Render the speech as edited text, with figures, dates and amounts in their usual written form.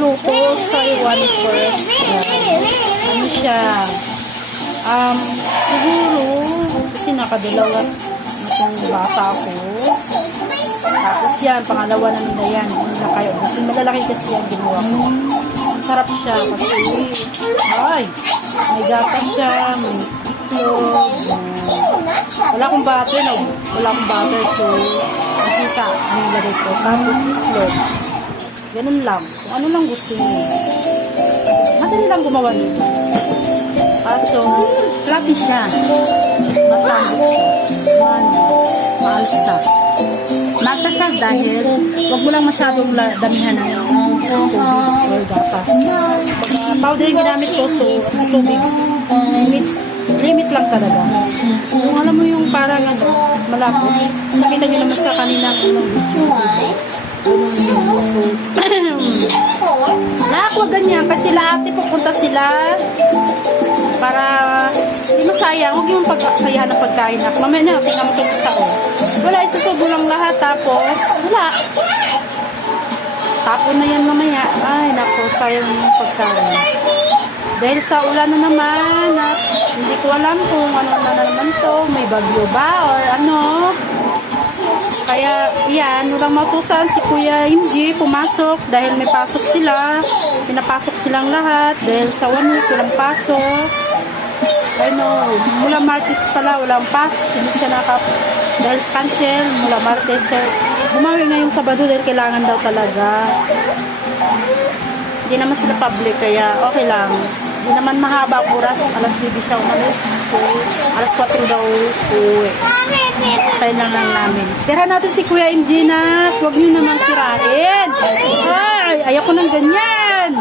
niluto sa iwan first. Ano siya? Siguro, kasi nakadalawa itong bata ko. Tapos yan, pangalawa na nila yan. Nila kayo. Kasi malalaki kasi yan ginawa ko. Masarap siya kasi, ay, may gata siya, may itlog, wala akong butter, no? Wala akong butter, so, nakita, ang nilagay ko. Tapos itlog. Ganun lang. Kung ano lang gusto niyo. Madali lang gumawa nito. Kaso, fluffy siya. Matambok siya. Maalsa. Maalsa siya dahil wag mo lang masyadong damihan ng tubig or gatas. Powder yung ginamit ko, so sa tubig. Limit lang talaga. Kung alam mo yung parang malabo, nakita nyo naman sa kaninang video. Nakakwa ganyan kasi lahat pupunta sila para hindi masayang. Huwag yung pagkasayahan ng pagkain na mamaya na tingnan mo itong isa ko, wala, isusubo lang lahat tapos wala, tapon na yan mamaya. Ay naku, sayang yung pagkain dahil sa ulan na naman at hindi ko alam kung ano na naman to, may bagyo ba or ano. Kaya, yan, walang matusan si Kuya MG pumasok dahil may pasok sila. Pinapasok silang lahat dahil sa 1 week walang pasok. Ano, mula Martes pala walang pasok. Hindi siya dahil sa cancel, mula Martes. Bumawi ngayong Sabado dahil kailangan daw talaga. Hindi naman sila public, kaya okay lang. Hindi naman mahaba ang oras. Alas 9 siya umalis. Alas 4 daw uwi. Kaya lang namin. Tira natin si Kuya MG na huwag nyo naman sirain. Ay, ayoko ng ganyan.